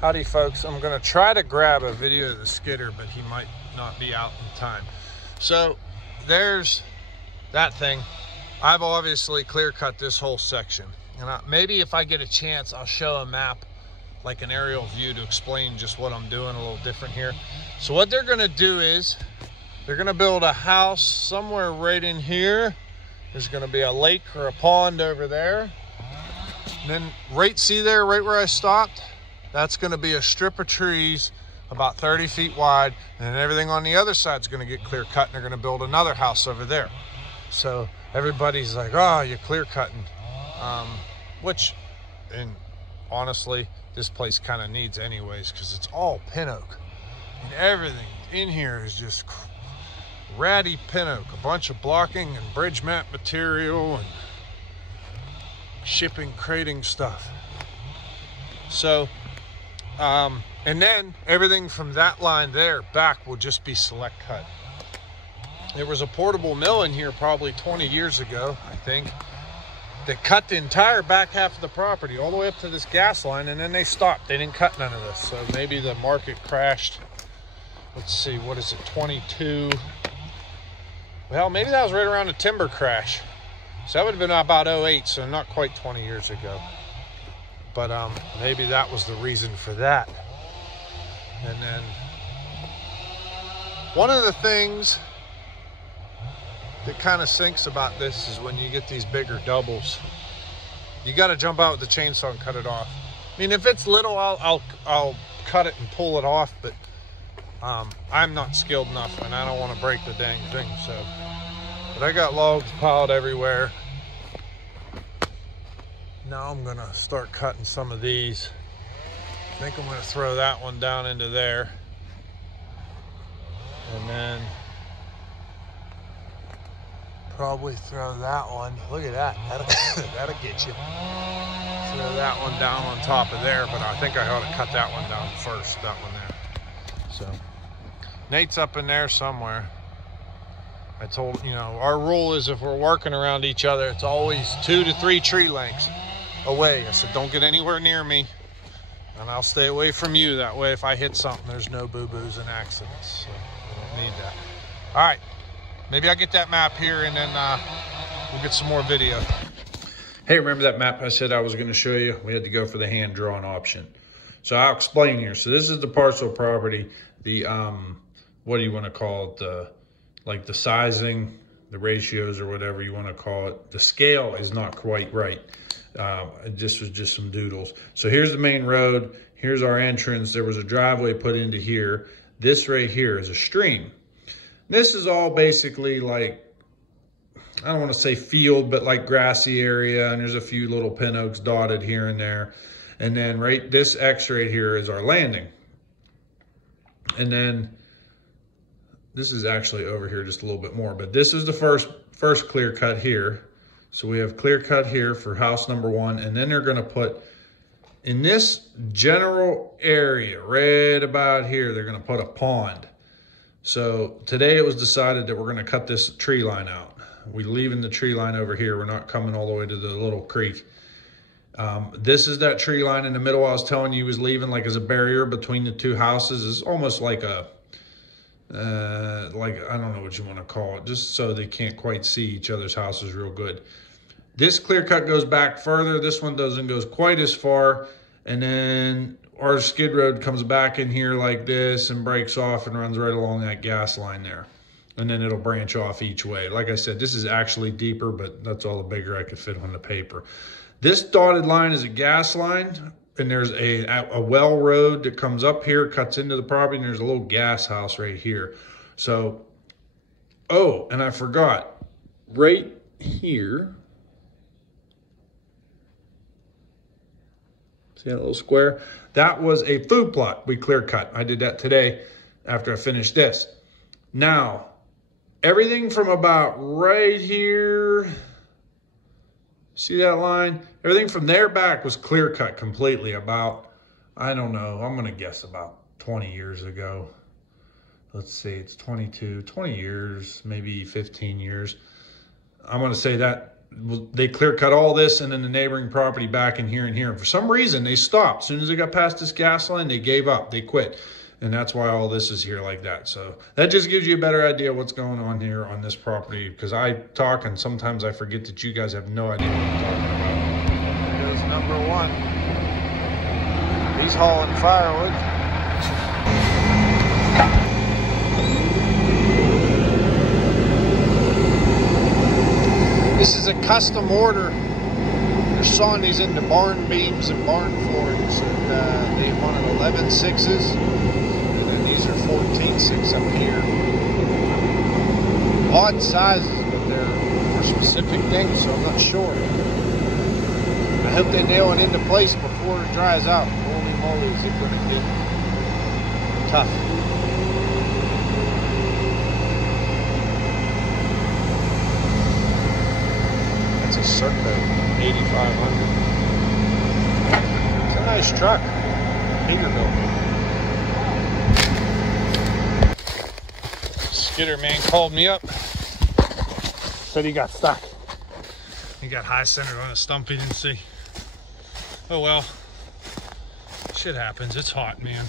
Howdy folks, I'm going to try to grab a video of the skidder, but he might not be out in time. So there's that thing. I've obviously clear cut this whole section, and maybe if I get a chance I'll show a map, like an aerial view, to explain just what I'm doing a little different here. So what they're going to do is they're going to build a house somewhere right in here. There's going to be a lake or a pond over there, and then see there, right where I stopped, that's going to be a strip of trees about 30 feet wide, and then everything on the other side is going to get clear cut, and they're going to build another house over there. So everybody's like, oh, you're clear cutting, and honestly, this place kind of needs anyways, because it's all pin oak, and everything in here is just ratty pin oak, a bunch of blocking and bridge mat material and shipping, crating stuff. So and then everything from that line there back will just be select cut. There was a portable mill in here probably 20 years ago, I think, that cut the entire back half of the property all the way up to this gas line, and then they stopped. They didn't cut none of this. So maybe the market crashed. Let's see, what is it, 22? Well, maybe that was right around the timber crash. So that would have been about 08, so not quite 20 years ago. But maybe that was the reason for that. And then one of the things that kind of sinks about this is when you get these bigger doubles, you got to jump out with the chainsaw and cut it off. I mean, if it's little, I'll cut it and pull it off, but I'm not skilled enough, and I don't want to break the dang thing. So, but I got logs piled everywhere. Now I'm gonna start cutting some of these. I think I'm gonna throw that one down into there, and then probably throw that one. Look at that, that'll get you. Throw that one down on top of there, but I think I ought to cut that one down first, that one there. So Nate's up in there somewhere. I told, our rule is if we're working around each other, it's always 2 to 3 tree lengths away. I said, don't get anywhere near me, and I'll stay away from you. That way, if I hit something, there's no boo-boos and accidents. So we don't need that. All right, maybe I'll get that map here, and then we'll get some more video. Hey, remember that map I said I was going to show you? We had to go for the hand-drawn option. So I'll explain here. So this is the parcel property. The, what do you want to call it? Like the sizing, the ratios, or whatever you want to call it. The scale is not quite right. This was just some doodles. So here's the main road. Here's our entrance. There was a driveway put into here. This right here is a stream. This is all basically like, I don't want to say field, but like grassy area. And there's a few little pin oaks dotted here and there. And then this X right here is our landing. And then this is actually over here just a little bit more, but this is the first clear cut here. So we have clear cut here for house number 1, and then they're gonna put, in this general area, right about here, they're gonna put a pond. So today it was decided that we're gonna cut this tree line out. We're leaving the tree line over here. We're not coming all the way to the little creek. This is that tree line in the middle I was telling you was leaving, like as a barrier between the two houses. It's almost like a, I don't know what you want to call it, just so they can't quite see each other's houses real good. This clear cut goes back further. This one doesn't go quite as far. And then our skid road comes back in here like this and breaks off and runs right along that gas line there. And then it'll branch off each way. Like I said, this is actually deeper, but that's all the bigger I could fit on the paper. This dotted line is a gas line, and there's a well road that comes up here, cuts into the property, and there's a little gas house right here. So, oh, and I forgot, right here, see that little square? That was a food plot we clear cut. I did that today after I finished this. Now, everything from about right here, see that line? Everything from there back was clear cut completely about, I don't know, I'm gonna guess about 20 years ago. Let's see, it's 20 years, maybe 15 years. I'm gonna say that they clear cut all this and then the neighboring property back in here and here. And for some reason, they stopped. As soon as they got past this gas line, they gave up. They quit. And that's why all this is here like that. So that just gives you a better idea what's going on here on this property. Because I talk and sometimes I forget that you guys have no idea what I'm talking about. There goes number one. He's hauling firewood. This is a custom order. They're sawing these into barn beams and barn floorings. And they wanted 11/6s. And then these are 14/6 up here. Odd sizes, but they're for specific things, so I'm not sure. I hope they nail it into place before it dries out. Holy moly, is it going to get tough. A circa 8500. It's a nice truck. Peterbilt. Skidder man called me up. Said he got stuck. He got high centered on a stump he didn't see. Oh well. Shit happens. It's hot, man.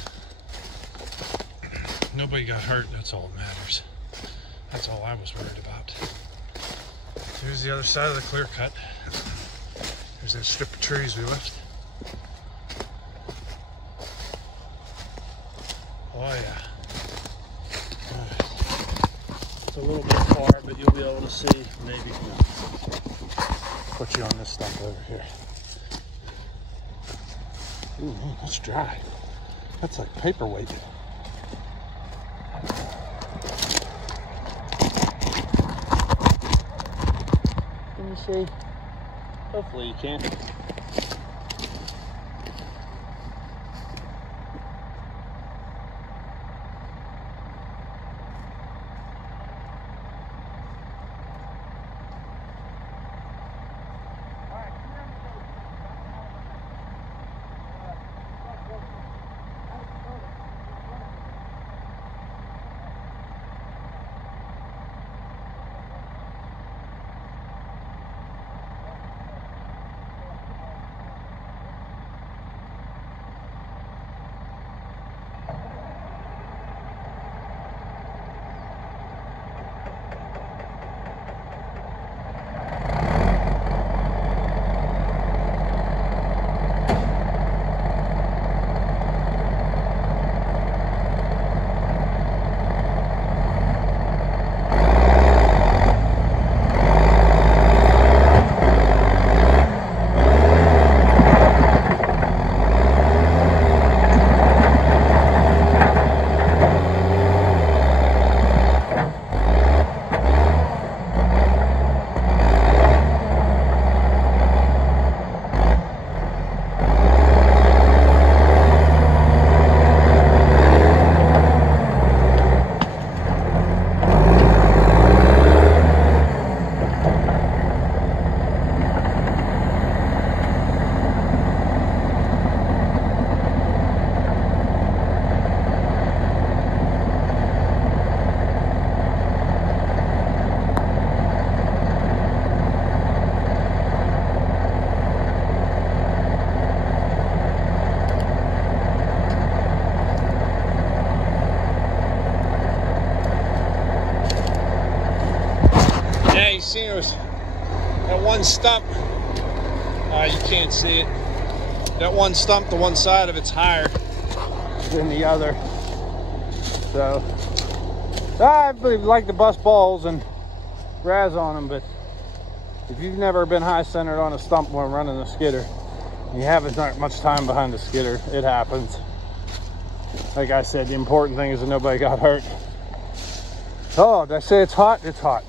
Nobody got hurt. That's all that matters. That's all I was worried about. Here's the other side of the clear cut. There's that strip of trees we left. Oh yeah. Right. It's a little bit far, but you'll be able to see maybe. Put you on this stump over here. Ooh, man, that's dry. That's like paperweight. See, hopefully you can. See, there's that one stump. You can't see it. That one stump, the one side of it's higher than the other. So I like to bust balls and razz on them, but if you've never been high centered on a stump when running a skidder, you haven't got much time behind the skidder, it happens. Like I said, the important thing is that nobody got hurt. Oh, did I say it's hot? It's hot.